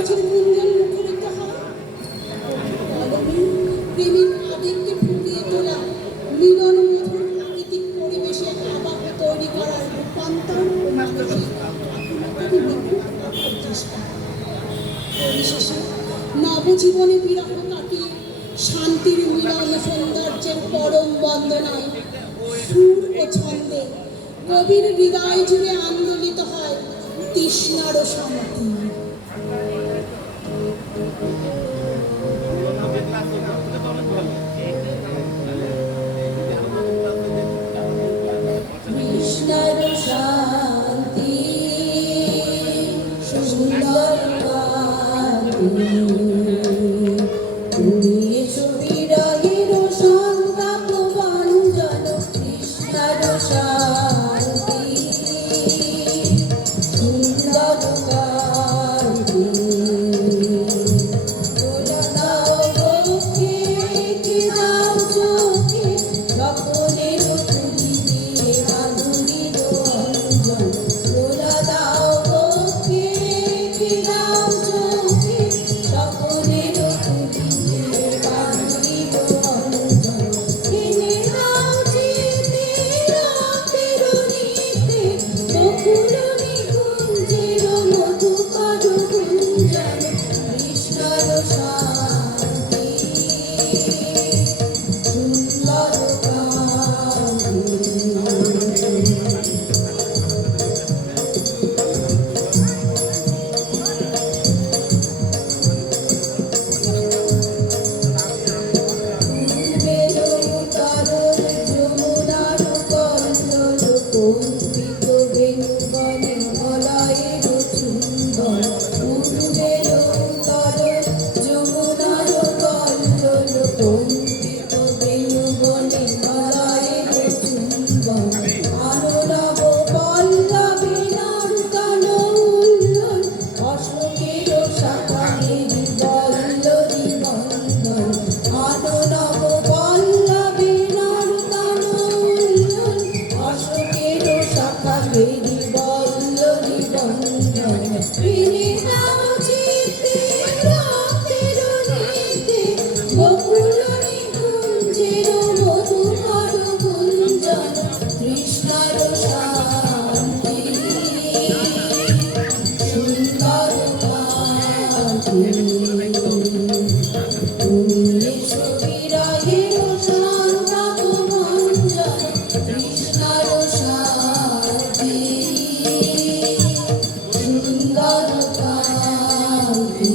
গাছের গুঞ্জন মুখরিত হয়। প্রেমের আবেগকে ফুটিয়ে তোলা মিলন মধুর প্রাকৃতিক পরিবেশে আবার তৈরি করার রূপান্তর ও মানসিক চেষ্টা। পরিশেষে নবজীবনে বিরহ কাটিয়ে শান্তির মিলন সৌন্দর্যের পরম বন্দনায় সুর ও ছন্দে কবির হৃদয় জুড়ে আন্দোলিত হয় তৃষ্ণার শান্তি। তৃষ্ণার শান্তি সুন্দর তুমি সুবিরহের সংলাপ ভঞ্জন তৃষ্ণার শান্তি সুন্দর কান্তি তোলা দাও বুকে কি দাও চোখে সকলের তুলি দিয়ে মাধুরীর অঞ্জন তোলা দাও বুকে কি দাও চোখে সকলের তুলি দিয়ে মাধুরীর অঞ্জন কিনে দাও চিতে রাতের নিতে বকুল নিকুঞ্জের মধুকর গুঞ্জন কৃষ্ণর শান্তি সুন্দর যমুনার কল্লোল কৌতুক বেণুবনে মলয়ের চুম্বন পূর্বের উত্তর যমুনার কল্লোল কৌতুক বেণুবনে মলয়ের চুম্বন আনরব পল্লবে নর্তন উল্লন অশোকের শাখায়ের বল্লরী বন্দন আনরব পল্লবে নর্তন উল্লন অশোকের শাখায়ের বল্লরী বন্দন কিনে দাও চিতে রাতের নিতে বকুল নিকুঞ্জের মধুকর গুঞ্জন কৃষ্ণর শান্তি সুন্দর কান্তি তুমি সুবিরহের সংলাপ ভঞ্জন কৃষ্ণর শান্তি সুন্দর কান্তি।